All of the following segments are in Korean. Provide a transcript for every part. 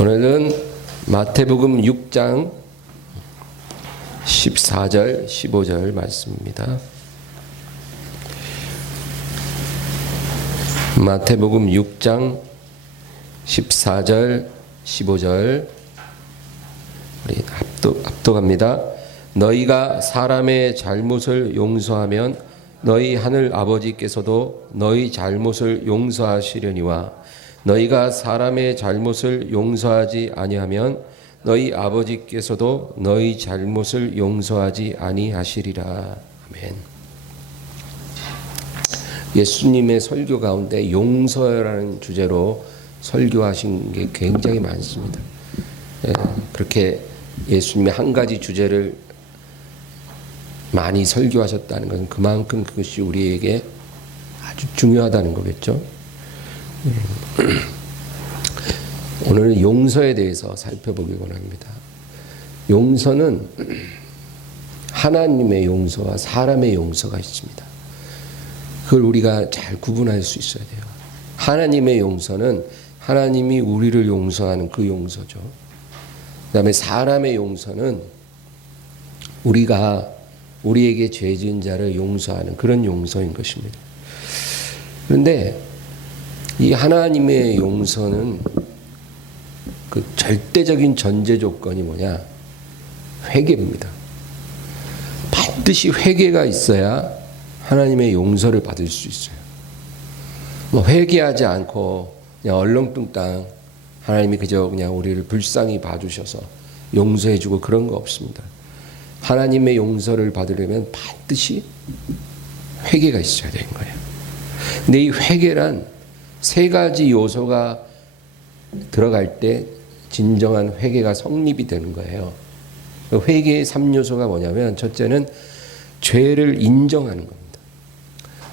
오늘은 마태복음 6장 14절 15절 말씀입니다. 마태복음 6장 14절 15절 우리 합독합니다. 너희가 사람의 잘못을 용서하면 너희 하늘 아버지께서도 너희 잘못을 용서하시려니와 너희가 사람의 잘못을 용서하지 아니하면 너희 아버지께서도 너희 잘못을 용서하지 아니하시리라. 아멘. 예수님의 설교 가운데 용서라는 주제로 설교하신 게 굉장히 많습니다. 그렇게 예수님의 한 가지 주제를 많이 설교하셨다는 것은 그만큼 그것이 우리에게 아주 중요하다는 거겠죠. 오늘은 용서에 대해서 살펴보기 원합니다. 용서는 하나님의 용서와 사람의 용서가 있습니다. 그걸 우리가 잘 구분할 수 있어야 돼요. 하나님의 용서는 하나님이 우리를 용서하는 그 용서죠. 그 다음에 사람의 용서는 우리가 우리에게 죄 지은 자를 용서하는 그런 용서인 것입니다. 그런데 이 하나님의 용서는 그 절대적인 전제 조건이 뭐냐? 회개입니다. 반드시 회개가 있어야 하나님의 용서를 받을 수 있어요. 뭐 회개하지 않고 그냥 얼렁뚱땅 하나님이 그저 그냥 우리를 불쌍히 봐주셔서 용서해주고 그런 거 없습니다. 하나님의 용서를 받으려면 반드시 회개가 있어야 되는 거예요. 근데 이 회개란 세 가지 요소가 들어갈 때 진정한 회개가 성립이 되는 거예요. 회개의 3요소가 뭐냐면 첫째는 죄를 인정하는 겁니다.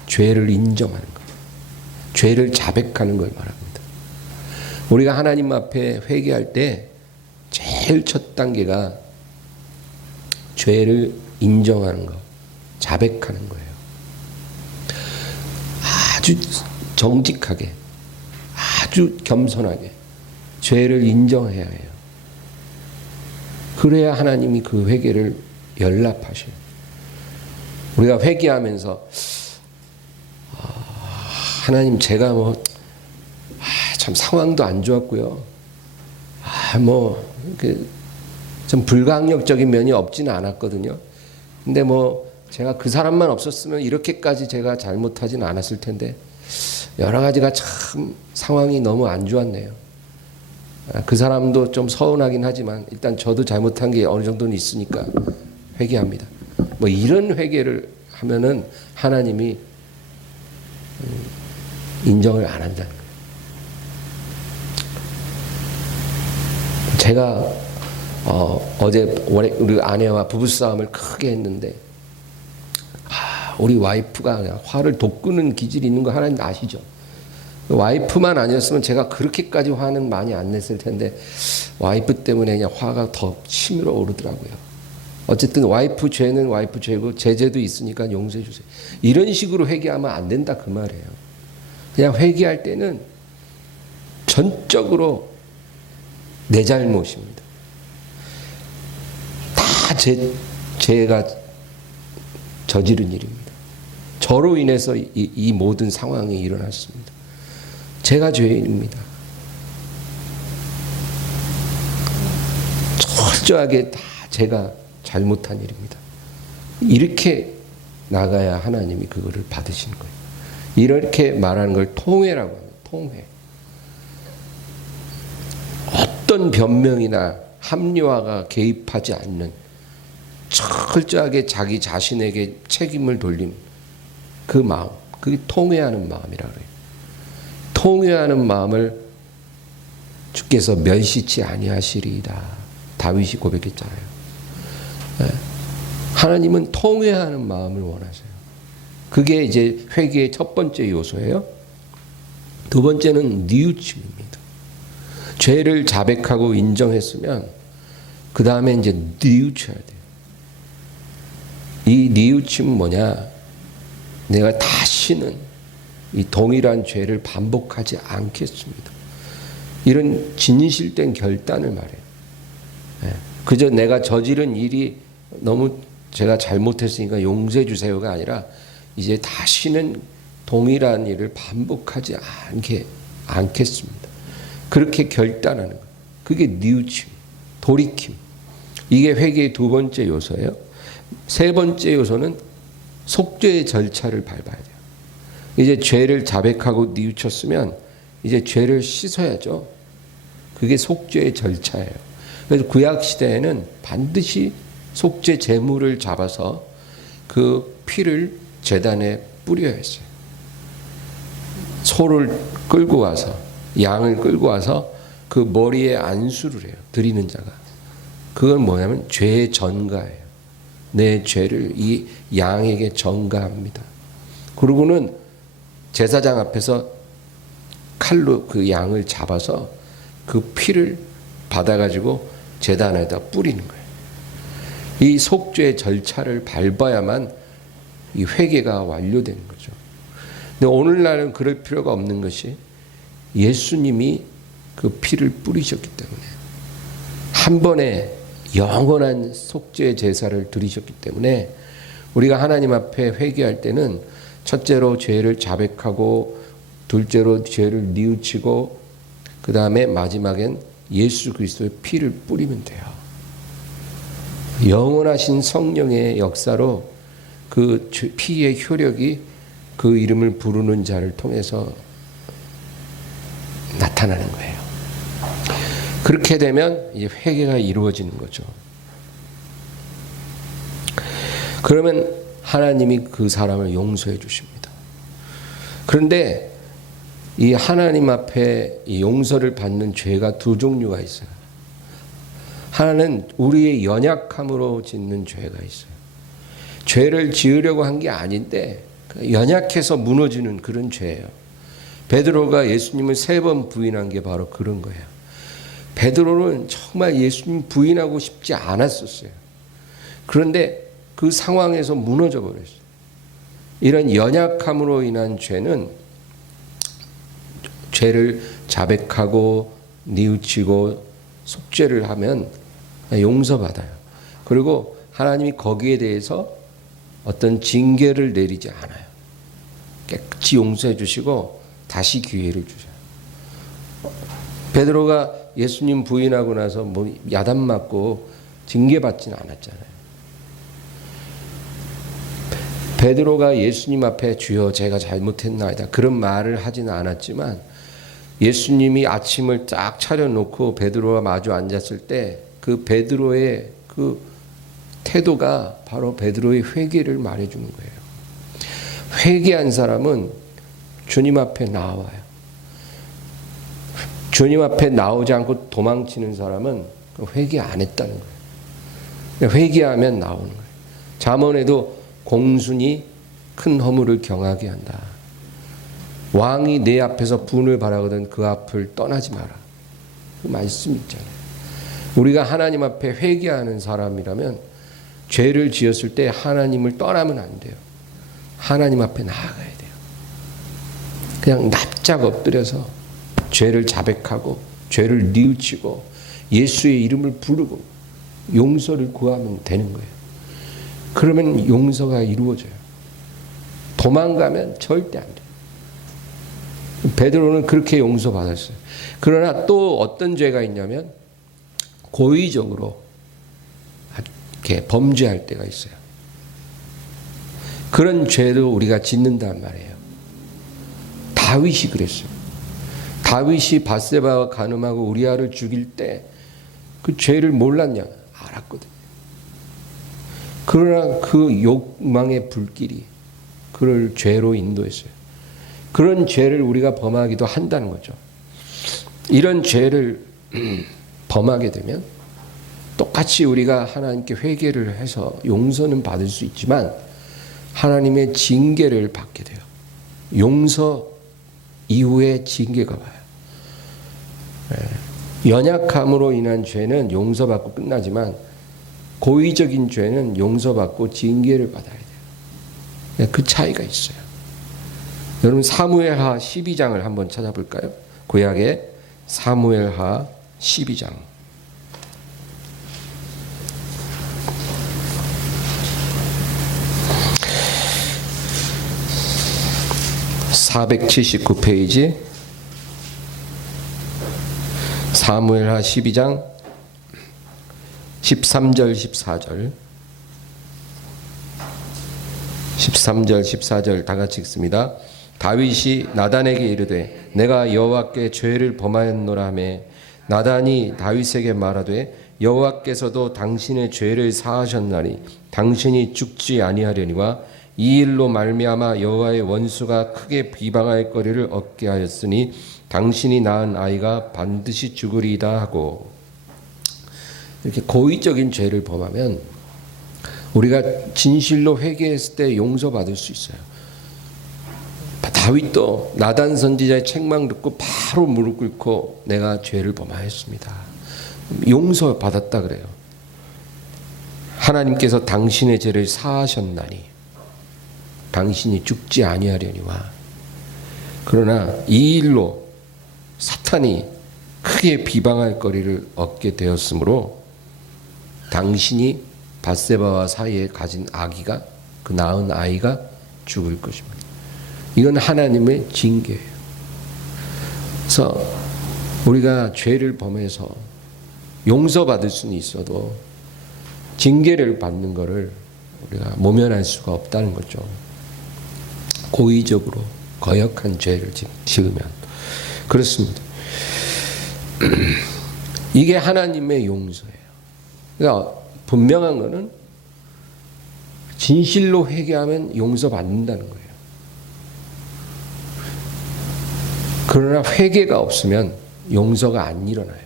죄를 인정하는 겁니다. 죄를 자백하는 걸 말합니다. 우리가 하나님 앞에 회개할 때 제일 첫 단계가 죄를 인정하는 것, 자백하는 거예요. 아주 정직하게, 아주 겸손하게 죄를 인정해야 해요. 그래야 하나님이 그 회개를 연락하셔요. 우리가 회개하면서 하나님 제가 참 상황도 안 좋았고요. 좀 불가항력적인 면이 없지는 않았거든요. 근데 제가 그 사람만 없었으면 이렇게까지 제가 잘못하지는 않았을 텐데 여러 가지가 참 상황이 너무 안 좋았네요. 그 사람도 좀 서운하긴 하지만 일단 저도 잘못한 게 어느 정도는 있으니까 회개합니다. 이런 회개를 하면은 하나님이 인정을 안 한다는 거예요. 제가 어제 우리 아내와 부부싸움을 크게 했는데 우리 와이프가 그냥 화를 돋구는 기질이 있는 거 하나님 아시죠? 와이프만 아니었으면 제가 그렇게까지 화는 많이 안 냈을 텐데 와이프 때문에 그냥 화가 더 치밀어 오르더라고요. 어쨌든 와이프 죄는 와이프 죄고 제 죄도 있으니까 용서해 주세요. 이런 식으로 회개하면 안 된다 그 말이에요. 그냥 회개할 때는 전적으로 내 잘못입니다. 다 제가 저지른 일입니다. 저로 인해서 이 모든 상황이 일어났습니다. 제가 죄인입니다. 철저하게 다 제가 잘못한 일입니다. 이렇게 나가야 하나님이 그거를 받으시는 거예요. 이렇게 말하는 걸 통회라고 합니다. 통회. 어떤 변명이나 합리화가 개입하지 않는 철저하게 자기 자신에게 책임을 돌린 그 마음, 그게 통회하는 마음이라고 해요. 통회하는 마음을 주께서 멸시치 아니하시리이다. 다윗이 고백했잖아요. 하나님은 통회하는 마음을 원하세요. 그게 이제 회개의 첫 번째 요소예요. 두 번째는 뉘우침입니다. 죄를 자백하고 인정했으면 그 다음에 이제 뉘우쳐야 돼요. 이 뉘우침은 뭐냐? 내가 다시는 이 동일한 죄를 반복하지 않겠습니다. 이런 진실된 결단을 말해요. 예. 그저 내가 저지른 일이 너무 제가 잘못했으니까 용서해 주세요가 아니라 이제 다시는 동일한 일을 반복하지 않겠습니다. 그렇게 결단하는 거예요. 그게 뉘우침, 돌이킴. 이게 회개의 두 번째 요소예요. 세 번째 요소는 속죄의 절차를 밟아야 돼요. 이제 죄를 자백하고 뉘우쳤으면 이제 죄를 씻어야죠. 그게 속죄의 절차예요. 그래서 구약 시대에는 반드시 속죄 제물을 잡아서 그 피를 제단에 뿌려야 했어요. 소를 끌고 와서, 양을 끌고 와서 그 머리에 안수를 해요. 드리는 자가. 그건 뭐냐면 죄의 전가예요. 내 죄를 이 양에게 전가합니다. 그러고는 제사장 앞에서 칼로 그 양을 잡아서 그 피를 받아가지고 제단에다 뿌리는 거예요. 이 속죄의 절차를 밟아야만 이 회개가 완료되는 거죠. 근데 오늘날은 그럴 필요가 없는 것이 예수님이 그 피를 뿌리셨기 때문에 한 번에 영원한 속죄의 제사를 드리셨기 때문에 우리가 하나님 앞에 회개할 때는 첫째로 죄를 자백하고 둘째로 죄를 뉘우치고 그 다음에 마지막엔 예수 그리스도의 피를 뿌리면 돼요. 영원하신 성령의 역사로 그 피의 효력이 그 이름을 부르는 자를 통해서 나타나는 거예요. 그렇게 되면 이제 회개가 이루어지는 거죠. 그러면 하나님이 그 사람을 용서해 주십니다. 그런데 이 하나님 앞에 이 용서를 받는 죄가 두 종류가 있어요. 하나는 우리의 연약함으로 짓는 죄가 있어요. 죄를 지으려고 한 게 아닌데 연약해서 무너지는 그런 죄예요. 베드로가 예수님을 3번 부인한 게 바로 그런 거예요. 베드로는 정말 예수님 부인하고 싶지 않았었어요. 그런데 그 상황에서 무너져 버렸어요. 이런 연약함으로 인한 죄는 죄를 자백하고 뉘우치고 속죄를 하면 용서받아요. 그리고 하나님이 거기에 대해서 어떤 징계를 내리지 않아요. 깨끗이 용서해 주시고 다시 기회를 주셔요. 베드로가 예수님 부인하고 나서 뭐 야단 맞고 징계받지는 않았잖아요. 베드로가 예수님 앞에 주여 제가 잘못했나이다 그런 말을 하지는 않았지만 예수님이 아침을 딱 차려놓고 베드로와 마주 앉았을 때 그 베드로의 그 태도가 바로 베드로의 회개를 말해주는 거예요. 회개한 사람은 주님 앞에 나와요. 주님 앞에 나오지 않고 도망치는 사람은 회개 안 했다는 거예요. 회개하면 나오는 거예요. 잠언에도 공순이 큰 허물을 경하게 한다. 왕이 내 앞에서 분을 바라거든 그 앞을 떠나지 마라. 그 말씀 있잖아요. 우리가 하나님 앞에 회개하는 사람이라면 죄를 지었을 때 하나님을 떠나면 안 돼요. 하나님 앞에 나아가야 돼요. 그냥 납작 엎드려서 죄를 자백하고 죄를 뉘우치고 예수의 이름을 부르고 용서를 구하면 되는 거예요. 그러면 용서가 이루어져요. 도망가면 절대 안 돼요. 베드로는 그렇게 용서받았어요. 그러나 또 어떤 죄가 있냐면 고의적으로 이렇게 범죄할 때가 있어요. 그런 죄도 우리가 짓는단 말이에요. 다윗이 그랬어요. 다윗이 밧세바와 간음하고 우리아를 죽일 때 그 죄를 몰랐냐? 알았거든요. 그러나 그 욕망의 불길이 그를 죄로 인도했어요. 그런 죄를 우리가 범하기도 한다는 거죠. 이런 죄를 범하게 되면 똑같이 우리가 하나님께 회개를 해서 용서는 받을 수 있지만 하나님의 징계를 받게 돼요. 용서 이후에 징계가 와요. 연약함으로 인한 죄는 용서받고 끝나지만 고의적인 죄는 용서받고 징계를 받아야 돼요. 그 차이가 있어요. 여러분 사무엘하 12장을 한번 찾아볼까요? 구약의 사무엘하 12장 479페이지 사무엘하 12장 13절 14절 13절 14절 다 같이 읽습니다. 다윗이 나단에게 이르되 내가 여호와께 죄를 범하였노라 하매 나단이 다윗에게 말하되 여호와께서도 당신의 죄를 사하셨나니 당신이 죽지 아니하려니와 이 일로 말미암아 여호와의 원수가 크게 비방할 거리를 얻게 하였으니 당신이 낳은 아이가 반드시 죽으리이다 하고. 이렇게 고의적인 죄를 범하면 우리가 진실로 회개했을 때 용서받을 수 있어요. 다윗도 나단 선지자의 책망 듣고 바로 무릎 꿇고 내가 죄를 범하였습니다. 용서받았다 그래요. 하나님께서 당신의 죄를 사하셨나니 당신이 죽지 아니하려니와. 그러나 이 일로 사탄이 크게 비방할 거리를 얻게 되었으므로 당신이 밧세바와 사이에 가진 아기가, 그 낳은 아이가 죽을 것입니다. 이건 하나님의 징계예요. 그래서 우리가 죄를 범해서 용서받을 수는 있어도 징계를 받는 것을 우리가 모면할 수가 없다는 거죠. 고의적으로 거역한 죄를 지으면 그렇습니다. 이게 하나님의 용서예요. 그러니까 분명한 것은 진실로 회개하면 용서받는다는 거예요. 그러나 회개가 없으면 용서가 안 일어나요.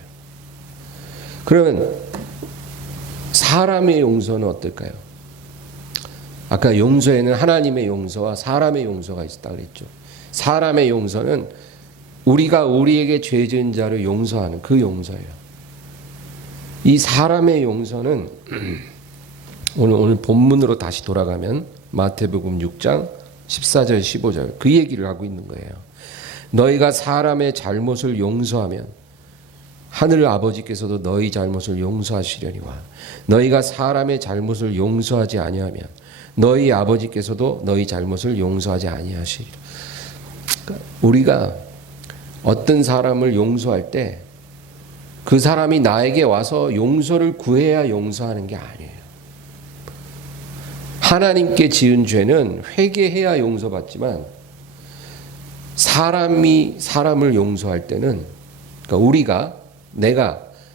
그러면 사람의 용서는 어떨까요? 아까 용서에는 하나님의 용서와 사람의 용서가 있다 그랬죠. 사람의 용서는 우리가 우리에게 죄 지은 자를 용서하는 그 용서예요. 이 사람의 용서는 오늘 본문으로 다시 돌아가면 마태복음 6장 14절 15절 그 얘기를 하고 있는 거예요. 너희가 사람의 잘못을 용서하면 하늘 아버지께서도 너희 잘못을 용서하시려니와 너희가 사람의 잘못을 용서하지 아니하면 너희 아버지께서도 너희 잘못을 용서하지 아니하시리라. 그러니까 우리가 어떤 사람을 용서할 때 그 사람이 나에게 와서 용서를 구해야 용서하는 게 아니에요. 하나님께 지은 죄는 회개해야 용서받지만 사람이 사람을 용서할 때는, 그러니까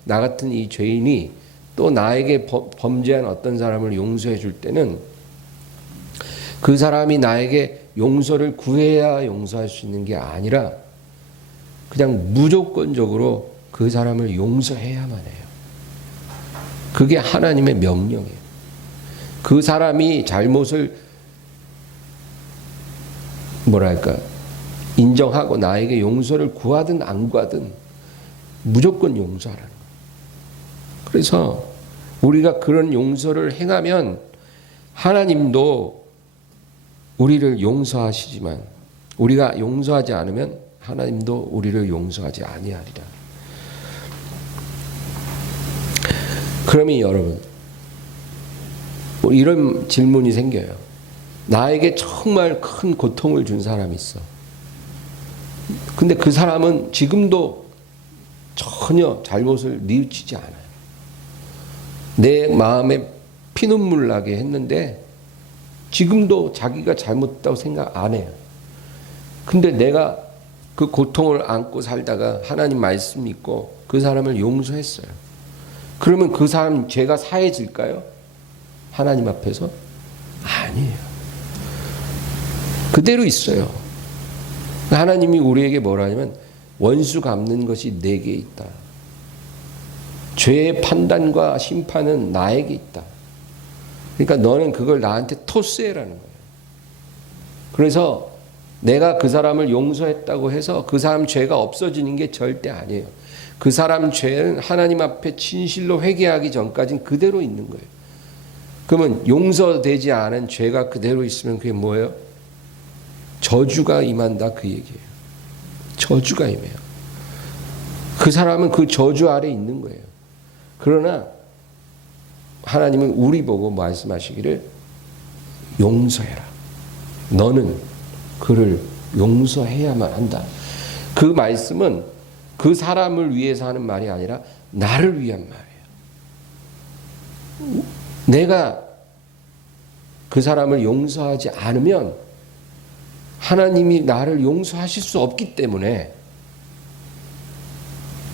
나 같은 이 죄인이 또 나에게 범죄한 어떤 사람을 용서해 줄 때는 그 사람이 나에게 용서를 구해야 용서할 수 있는 게 아니라 그냥 무조건적으로 그 사람을 용서해야만 해요. 그게 하나님의 명령이에요. 그 사람이 잘못을 인정하고 나에게 용서를 구하든 안 구하든 무조건 용서하라는 거예요. 그래서 우리가 그런 용서를 행하면 하나님도 우리를 용서하시지만 우리가 용서하지 않으면 하나님도 우리를 용서하지 아니하리라. 그러면 여러분, 이런 질문이 생겨요. 나에게 정말 큰 고통을 준 사람이 있어. 근데 그 사람은 지금도 전혀 잘못을 뉘우치지 않아요. 내 마음에 피눈물 나게 했는데 지금도 자기가 잘못했다고 생각 안 해요. 근데 내가 그 고통을 안고 살다가 하나님 말씀 믿고 그 사람을 용서했어요. 그러면 그 사람 죄가 사해질까요? 하나님 앞에서? 아니에요. 그대로 있어요. 하나님이 우리에게 뭐라 하냐면 원수 갚는 것이 내게 있다. 죄의 판단과 심판은 나에게 있다. 그러니까 너는 그걸 나한테 토스해라는 거예요. 그래서 내가 그 사람을 용서했다고 해서 그 사람 죄가 없어지는 게 절대 아니에요. 그 사람 죄는 하나님 앞에 진실로 회개하기 전까지는 그대로 있는 거예요. 그러면 용서되지 않은 죄가 그대로 있으면 그게 뭐예요? 저주가 임한다 그 얘기예요. 저주가 임해요. 그 사람은 그 저주 아래 있는 거예요. 그러나 하나님은 우리 보고 말씀하시기를 용서해라. 너는 그를 용서해야만 한다. 그 말씀은 그 사람을 위해서 하는 말이 아니라 나를 위한 말이에요. 내가 그 사람을 용서하지 않으면 하나님이 나를 용서하실 수 없기 때문에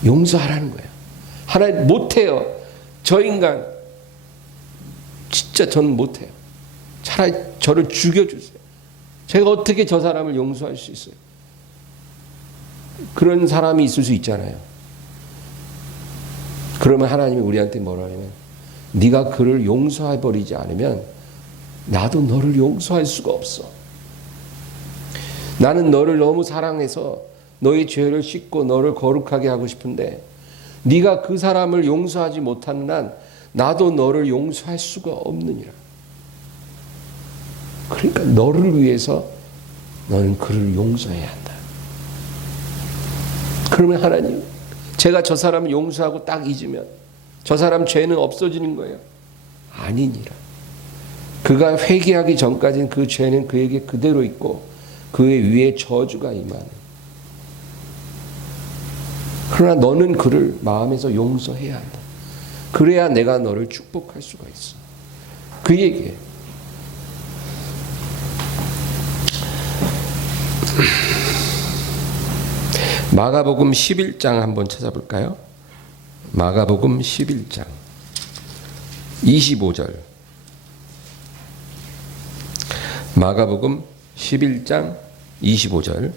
용서하라는 거예요. 하나님 못해요. 저 인간 진짜 저는 못해요. 차라리 저를 죽여주세요. 제가 어떻게 저 사람을 용서할 수 있어요? 그런 사람이 있을 수 있잖아요. 그러면 하나님이 우리한테 뭐라 하냐면 네가 그를 용서해버리지 않으면 나도 너를 용서할 수가 없어. 나는 너를 너무 사랑해서 너의 죄를 씻고 너를 거룩하게 하고 싶은데 네가 그 사람을 용서하지 못하는 한 나도 너를 용서할 수가 없느니라. 그러니까 너를 위해서 너는 그를 용서해야 한다. 그러면 하나님, 제가 저 사람을 용서하고 딱 잊으면 저 사람 죄는 없어지는 거예요? 아니니라. 그가 회개하기 전까지는 그 죄는 그에게 그대로 있고 그의 위에 저주가 임하네. 그러나 너는 그를 마음에서 용서해야 한다. 그래야 내가 너를 축복할 수가 있어. 그 얘기예요. 마가복음 11장 한번 찾아볼까요? 마가복음 11장 25절. 마가복음 11장 25절.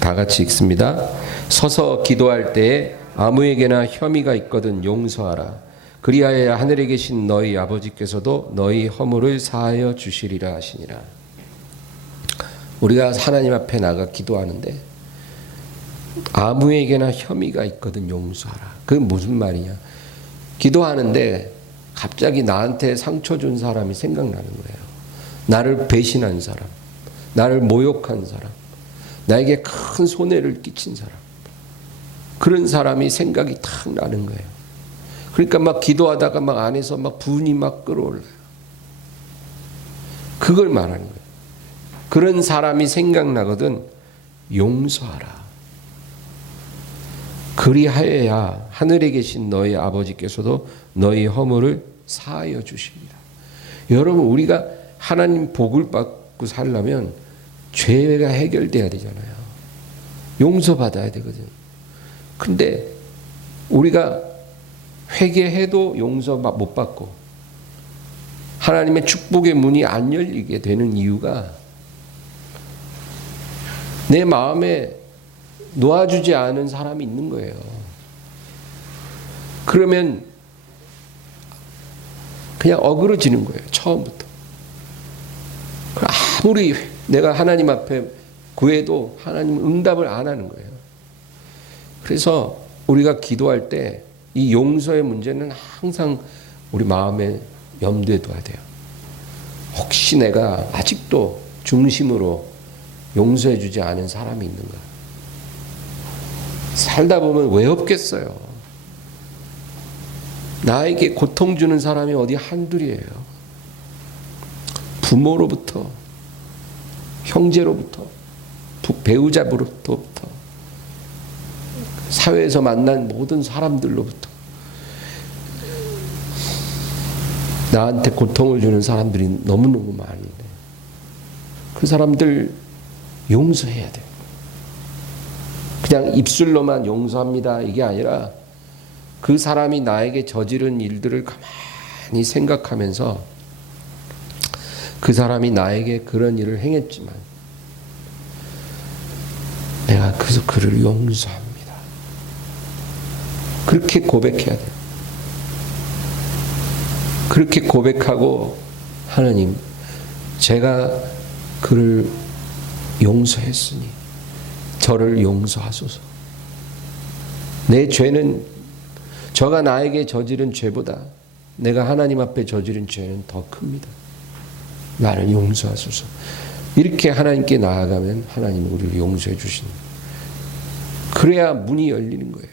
다 같이 읽습니다. 서서 기도할 때에 아무에게나 혐의가 있거든 용서하라. 그리하여 하늘에 계신 너희 아버지께서도 너희 허물을 사하여 주시리라 하시니라. 우리가 하나님 앞에 나가 기도하는데 아무에게나 혐의가 있거든 용서하라. 그게 무슨 말이냐? 기도하는데 갑자기 나한테 상처 준 사람이 생각나는 거예요. 나를 배신한 사람, 나를 모욕한 사람, 나에게 큰 손해를 끼친 사람, 그런 사람이 생각이 탁 나는 거예요. 그러니까 막 기도하다가 막 안에서 막 분이 막 끌어올라요. 그걸 말하는 거예요. 그런 사람이 생각나거든 용서하라. 그리하여야 하늘에 계신 너희 아버지께서도 너희 허물을 사하여 주십니다. 여러분, 우리가 하나님 복을 받고 살려면 죄가 해결돼야 되잖아요. 용서받아야 되거든. 근데 우리가 회개해도 용서 못 받고 하나님의 축복의 문이 안 열리게 되는 이유가 내 마음에 놓아주지 않은 사람이 있는 거예요. 그러면 그냥 어그러지는 거예요. 처음부터. 아무리 내가 하나님 앞에 구해도 하나님은 응답을 안 하는 거예요. 그래서 우리가 기도할 때 이 용서의 문제는 항상 우리 마음에 염두에 둬야 돼요. 혹시 내가 아직도 중심으로 용서해 주지 않은 사람이 있는가? 살다 보면 왜 없겠어요? 나에게 고통 주는 사람이 어디 한둘이에요. 부모로부터, 형제로부터, 배우자로부터, 사회에서 만난 모든 사람들로부터 나한테 고통을 주는 사람들이 너무너무 많은데 그 사람들 용서해야 돼요. 그냥 입술로만 용서합니다 이게 아니라 그 사람이 나에게 저지른 일들을 가만히 생각하면서 그 사람이 나에게 그런 일을 행했지만 내가 그래서 그를 용서합니다. 그렇게 고백해야 돼요. 그렇게 고백하고 하나님, 제가 그를 용서했으니 저를 용서하소서. 내 죄는 저가 나에게 저지른 죄보다 내가 하나님 앞에 저지른 죄는 더 큽니다. 나를 용서하소서. 이렇게 하나님께 나아가면 하나님은 우리를 용서해 주시는 거예요. 그래야 문이 열리는 거예요.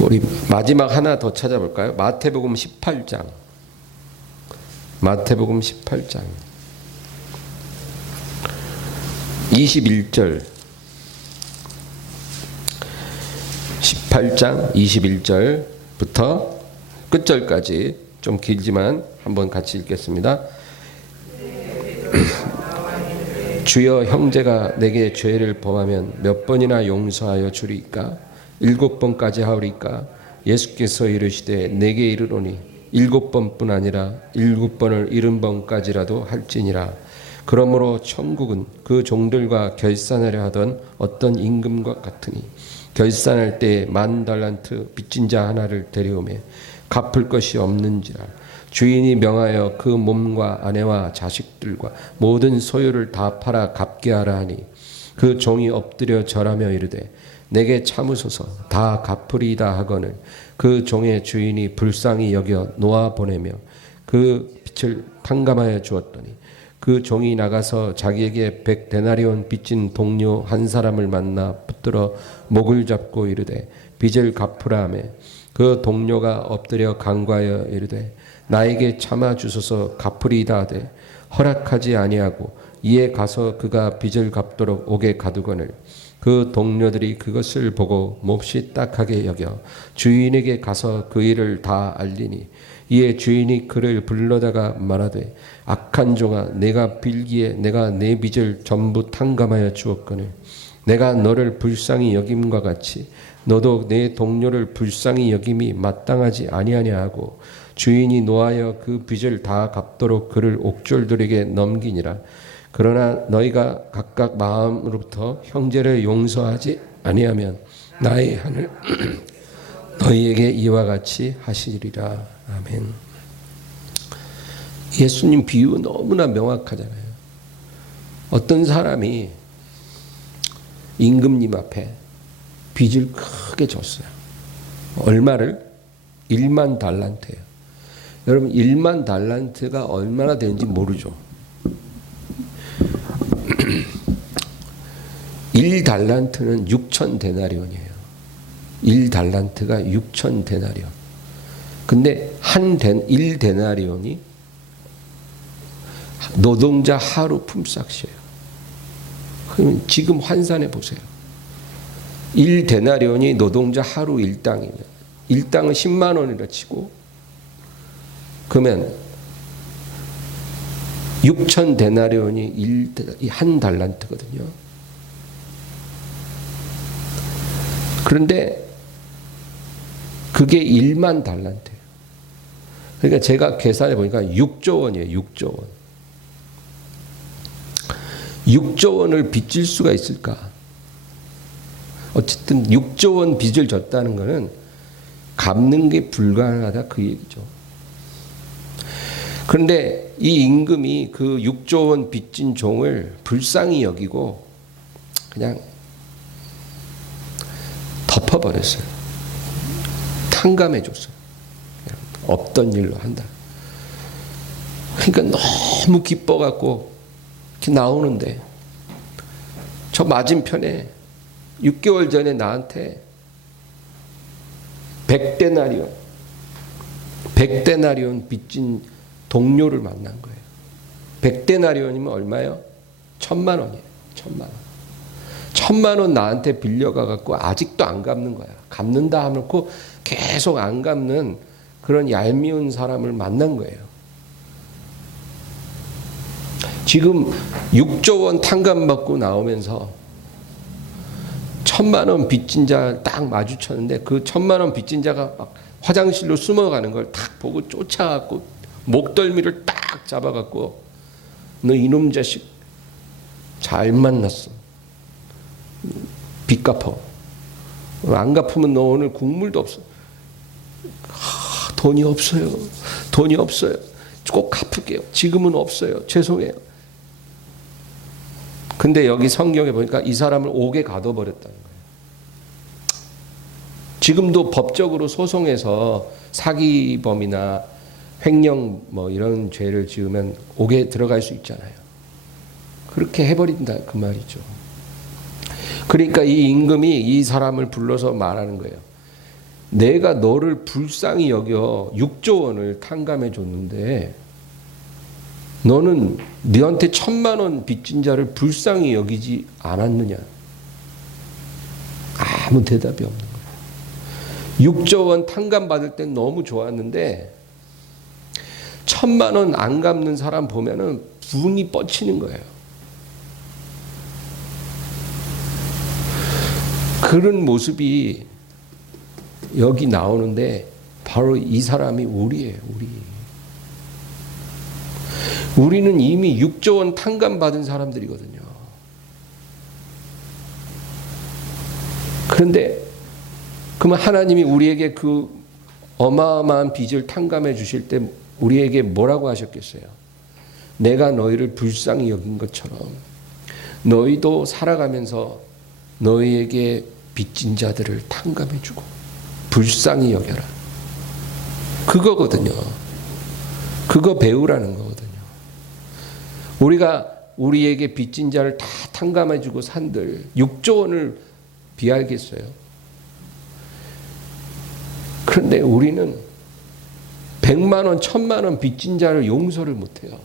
우리 마지막 하나 더 찾아볼까요? 마태복음 18장. 마태복음 18장 21절 18장 21절부터 끝절까지 좀 길지만 한번 같이 읽겠습니다. 주여 형제가 내게 죄를 범하면 몇 번이나 용서하여 주리까? 7번까지 하오리까? 예수께서 이르시되 내게 이르노니 7번뿐 아니라 7번을 70번까지라도 할지니라. 그러므로 천국은 그 종들과 결산하려 하던 어떤 임금과 같으니 결산할 때에 10,000달란트 빚진 자 하나를 데려오매 갚을 것이 없는지라. 주인이 명하여 그 몸과 아내와 자식들과 모든 소유를 다 팔아 갚게 하라 하니 그 종이 엎드려 절하며 이르되 내게 참으소서 다 갚으리이다 하거늘 그 종의 주인이 불쌍히 여겨 놓아 보내며 그 빚을 탕감하여 주었더니 그 종이 나가서 자기에게 100데나리온 빚진 동료 한 사람을 만나 붙들어 목을 잡고 이르되 빚을 갚으라 하매 그 동료가 엎드려 간구하여 이르되 나에게 참아 주소서 갚으리이다 하되 허락하지 아니하고 이에 가서 그가 빚을 갚도록 옥에 가두거늘 그 동료들이 그것을 보고 몹시 딱하게 여겨 주인에게 가서 그 일을 다 알리니 이에 주인이 그를 불러다가 말하되 악한 종아 내가 빌기에 내가 내 빚을 전부 탕감하여 주었거늘 내가 너를 불쌍히 여김과 같이 너도 내 동료를 불쌍히 여김이 마땅하지 아니하냐 하고 주인이 노하여 그 빚을 다 갚도록 그를 옥졸들에게 넘기니라. 그러나 너희가 각각 마음으로부터 형제를 용서하지 아니하면 나의 하늘 너희에게 이와 같이 하시리라. 아멘. 예수님 비유 너무나 명확하잖아요. 어떤 사람이 임금님 앞에 빚을 크게 졌어요. 얼마를? 10,000달란트예요. 여러분 10,000달란트가 얼마나 되는지 모르죠. 1달란트는 6,000데나리온이에요. 1달란트가 6,000데나리온. 근데 1데나리온이 노동자 하루 품삯이에요. 그러면 지금 환산해 보세요. 1데나리온이 노동자 하루 일당이면 일당은 10만 원이라 치고 그러면 6,000데나리온이 한 달란트거든요. 그런데 그게 10,000달란트예요. 그러니까 제가 계산해 보니까 6조 원이에요. 6조 원. 6조 원을 빚질 수가 있을까? 어쨌든 6조 원 빚을 졌다는 것은 갚는 게 불가능하다 그 얘기죠. 그런데 이 임금이 그 6조 원 빚진 종을 불쌍히 여기고 그냥 덮어버렸어요. 탕감해줬어요. 없던 일로 한다. 그러니까 너무 기뻐갖고 이렇게 나오는데 저 맞은편에 6개월 전에 나한테 100데나리온 빚진 동료를 만난 거예요. 100데나리온이면 얼마예요? 1,000만 원이에요. 1,000만 원. 1,000만 원 나한테 빌려가갖고 아직도 안 갚는 거야. 갚는다 하놓고 계속 안 갚는 그런 얄미운 사람을 만난 거예요. 지금 6조 원 탕감받고 나오면서 1,000만 원 빚진 자를 딱 마주쳤는데 그 1,000만 원 빚진 자가 막 화장실로 숨어가는 걸 딱 보고 쫓아갖고 목덜미를 딱 잡아갖고 너 이놈 자식 잘 만났어. 빚 갚어. 안 갚으면 너 오늘 국물도 없어. 돈이 없어요. 돈이 없어요. 꼭 갚을게요. 지금은 없어요. 죄송해요. 근데 여기 성경에 보니까 이 사람을 옥에 가둬버렸다는 거예요. 지금도 법적으로 소송해서 사기범이나 횡령 뭐 이런 죄를 지으면 옥에 들어갈 수 있잖아요. 그렇게 해버린다 그 말이죠. 그러니까 이 임금이 이 사람을 불러서 말하는 거예요. 내가 너를 불쌍히 여겨 6조 원을 탕감해 줬는데 너는 너한테 1,000,000원 빚진 자를 불쌍히 여기지 않았느냐. 아무 대답이 없는 거예요. 6조 원 탕감 받을 땐 너무 좋았는데 1,000,000원 안 갚는 사람 보면은 분이 뻗치는 거예요. 그런 모습이 여기 나오는데 바로 이 사람이 우리예요. 우리는 이미 6조 원 탕감 받은 사람들이거든요. 그런데 그러면 하나님이 우리에게 그 어마어마한 빚을 탕감해 주실 때 우리에게 뭐라고 하셨겠어요? 내가 너희를 불쌍히 여긴 것처럼 너희도 살아가면서 너희에게 빚진 자들을 탕감해 주고 불쌍히 여겨라. 그거거든요. 그거 배우라는 거거든요. 우리가 우리에게 빚진 자를 다 탕감해 주고 산들 6조 원을 비알겠어요? 그런데 우리는 100만 원, 1,000만 원 빚진 자를 용서를 못해요.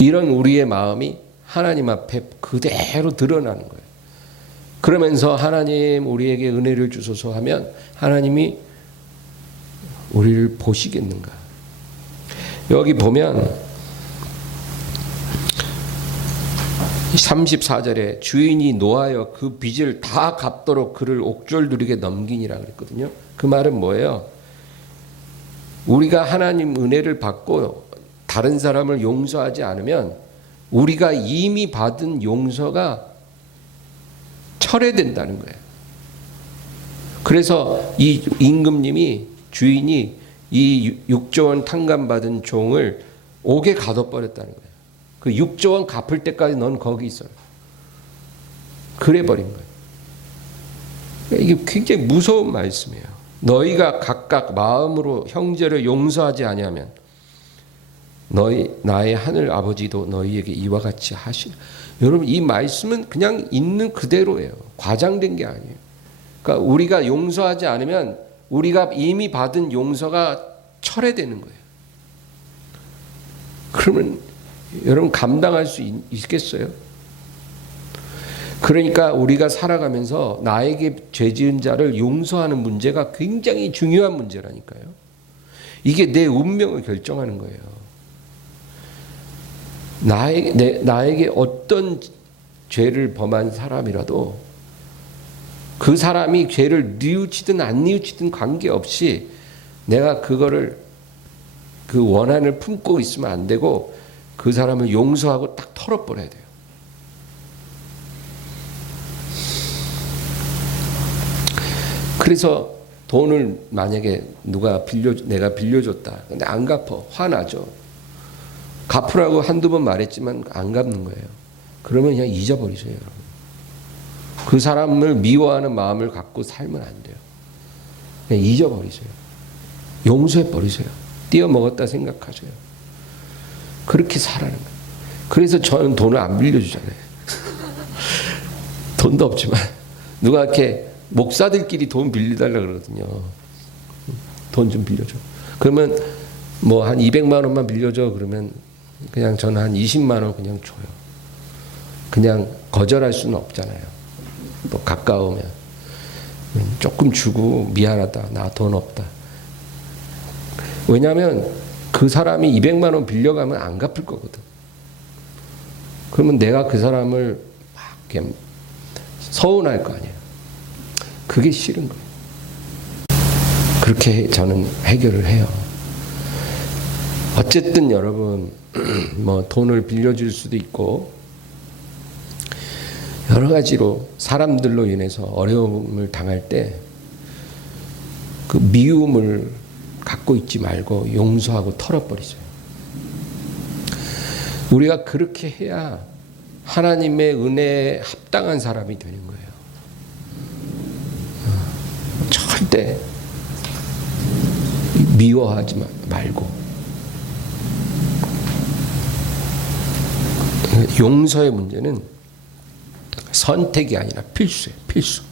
이런 우리의 마음이 하나님 앞에 그대로 드러나는 거예요. 그러면서 하나님 우리에게 은혜를 주소서 하면 하나님이 우리를 보시겠는가. 여기 보면 34절에 주인이 노하여 그 빚을 다 갚도록 그를 옥졸들에게 넘기니라 그랬거든요. 그 말은 뭐예요? 우리가 하나님 은혜를 받고 다른 사람을 용서하지 않으면 우리가 이미 받은 용서가 철회된다는 거예요. 그래서 이 임금님이 주인이 이 6조 원 탕감받은 종을 옥에 가둬버렸다는 거예요. 그 6조 원 갚을 때까지 넌 거기 있어요. 그래 버린 거예요. 이게 굉장히 무서운 말씀이에요. 너희가 각각 마음으로 형제를 용서하지 아니하면 너희 나의 하늘 아버지도 너희에게 이와 같이 하시라. 여러분 이 말씀은 그냥 있는 그대로예요. 과장된 게 아니에요. 그러니까 우리가 용서하지 않으면 우리가 이미 받은 용서가 철회되는 거예요. 그러면 여러분 감당할 수 있겠어요? 그러니까 우리가 살아가면서 나에게 죄 지은 자를 용서하는 문제가 굉장히 중요한 문제라니까요. 이게 내 운명을 결정하는 거예요. 나에게 어떤 죄를 범한 사람이라도 그 사람이 죄를 뉘우치든 안 뉘우치든 관계없이 내가 그거를 그 원한을 품고 있으면 안 되고 그 사람을 용서하고 딱 털어버려야 돼요. 그래서 돈을 만약에 내가 빌려줬다. 근데 안 갚아. 화나죠. 갚으라고 한두 번 말했지만 안 갚는 거예요. 그러면 그냥 잊어버리세요, 여러분. 그 사람을 미워하는 마음을 갖고 살면 안 돼요. 그냥 잊어버리세요. 용서해버리세요. 띄어먹었다 생각하세요. 그렇게 살아는 거예요. 그래서 저는 돈을 안 빌려주잖아요. 돈도 없지만 누가 이렇게 목사들끼리 돈 빌려달라 그러거든요. 돈 좀 빌려줘. 그러면 뭐 한 200만 원만 빌려줘. 그러면 그냥 저는 한 20만 원 그냥 줘요. 그냥 거절할 수는 없잖아요. 뭐 가까우면 조금 주고 미안하다. 나 돈 없다. 왜냐하면 그 사람이 200만 원 빌려가면 안 갚을 거거든. 그러면 내가 그 사람을 막 이렇게 서운할 거 아니에요. 그게 싫은 거예요. 그렇게 저는 해결을 해요. 어쨌든 여러분 뭐 돈을 빌려줄 수도 있고 여러 가지로 사람들로 인해서 어려움을 당할 때 그 미움을 갖고 있지 말고 용서하고 털어버리세요. 우리가 그렇게 해야 하나님의 은혜에 합당한 사람이 되는 거예요. 절대 미워하지 말고 용서의 문제는 선택이 아니라 필수예요. 필수.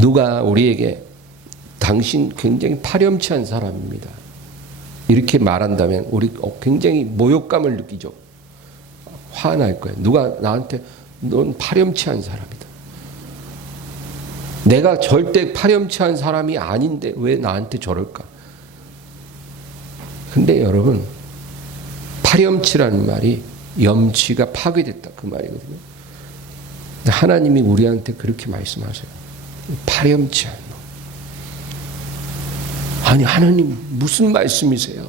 누가 우리에게 당신 굉장히 파렴치한 사람입니다. 이렇게 말한다면 우리 굉장히 모욕감을 느끼죠. 화날 거예요. 누가 나한테 넌 파렴치한 사람이다. 내가 절대 파렴치한 사람이 아닌데 왜 나한테 저럴까? 근데 여러분, 파렴치라는 말이 염치가 파괴됐다 그 말이거든요. 근데 하나님이 우리한테 그렇게 말씀하세요. 파렴치한 놈. 아니 하나님 무슨 말씀이세요?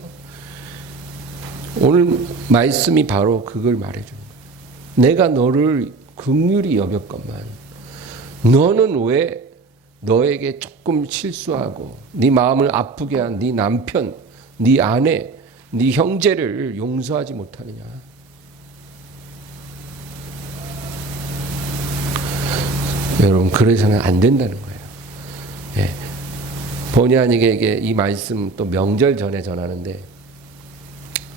오늘 말씀이 바로 그걸 말해주는 거예요. 내가 너를 긍휼히 여겼건만 너는 왜 너에게 조금 실수하고 네 마음을 아프게 한 네 남편, 네 아내, 네 형제를 용서하지 못하느냐? 여러분, 그래서는 안 된다는 거예요. 예. 본의 아니게 이 말씀 또 명절 전에 전하는데,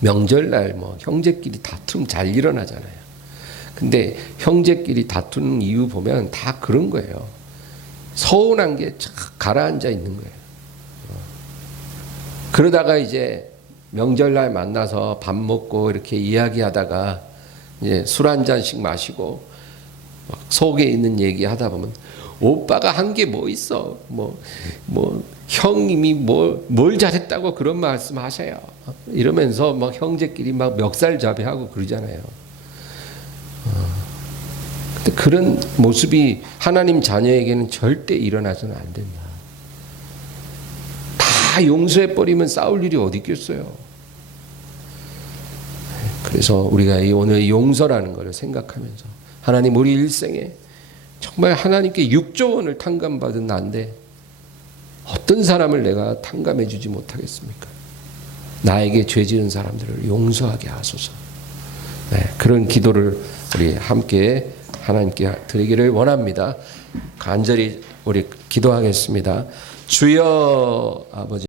명절날 뭐 형제끼리 다툼 잘 일어나잖아요. 근데 형제끼리 다투는 이유 보면 다 그런 거예요. 서운한 게 가라앉아 있는 거예요. 그러다가 이제 명절날 만나서 밥 먹고 이렇게 이야기하다가 이제 술 한 잔씩 마시고 막 속에 있는 얘기 하다 보면 오빠가 한 게 뭐 있어? 뭐 형님이 뭘 잘했다고 그런 말씀 하셔요. 이러면서 막 형제끼리 막 멱살잡이하고 그러잖아요. 근데 그런 모습이 하나님 자녀에게는 절대 일어나서는 안 된다. 다 용서해버리면 싸울 일이 어디 있겠어요. 그래서 우리가 오늘 용서라는 것을 생각하면서 하나님 우리 일생에 정말 하나님께 6조 원을 탕감받은 나인데 어떤 사람을 내가 탕감해 주지 못하겠습니까? 나에게 죄 지은 사람들을 용서하게 하소서. 네, 그런 기도를 우리 함께 하나님께 드리기를 원합니다. 간절히 우리 기도하겠습니다. 주여 아버지.